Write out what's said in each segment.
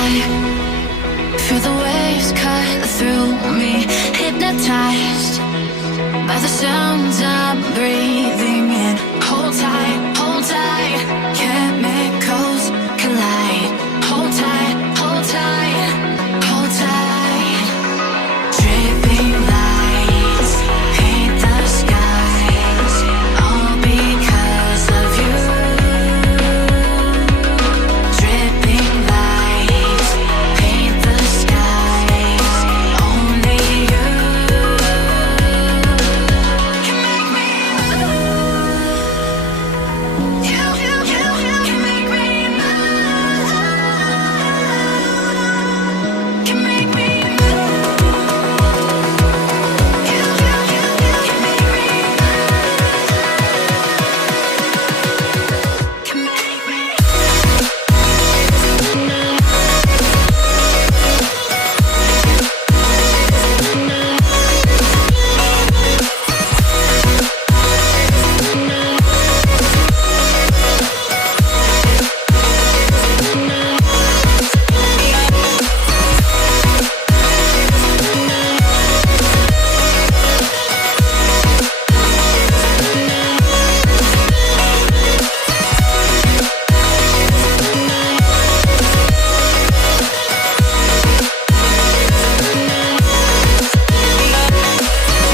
fly. Feel the waves cut through me, hypnotized by the sounds I'm breathing in. Hold tight, hold tight. Chemicals collide. Hold tight, hold tight, hold tight. Dripping lights paint the skies, all because of you. Dripping lights paint the skies, only you can make me move. You can make me move. Can make me move. You can make me move. Can make me.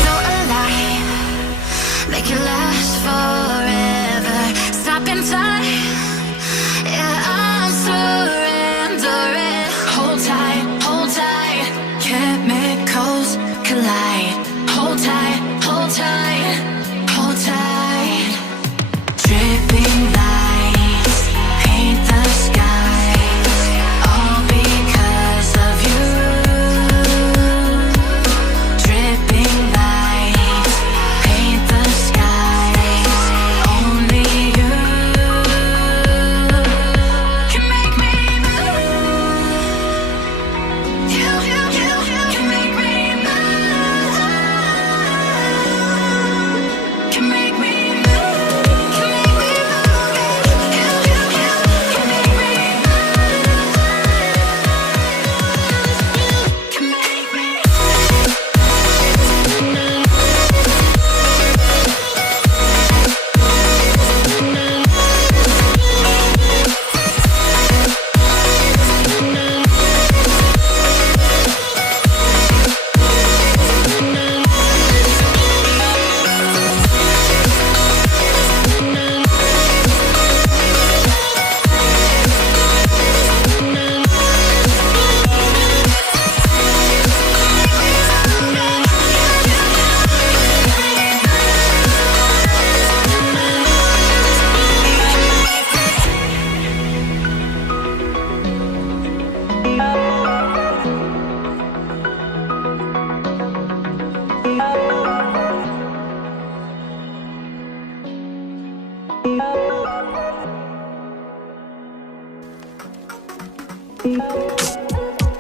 So alive, make it last forever. Stop in time, yeah, I'm surrendering. Hold tight, hold tight. Chemicals collide. Hold tight, hold tight, hold tight. Dripping lights paint the skies, all because of you. Dripping lights paint the skies, only you can make me move. You can make me move. Can make me move. Can make me move. You can make me move. Can make me.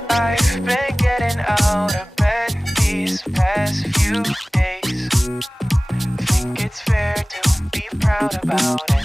I've been getting out of bed these past few days. Think it's fair to be proud about it.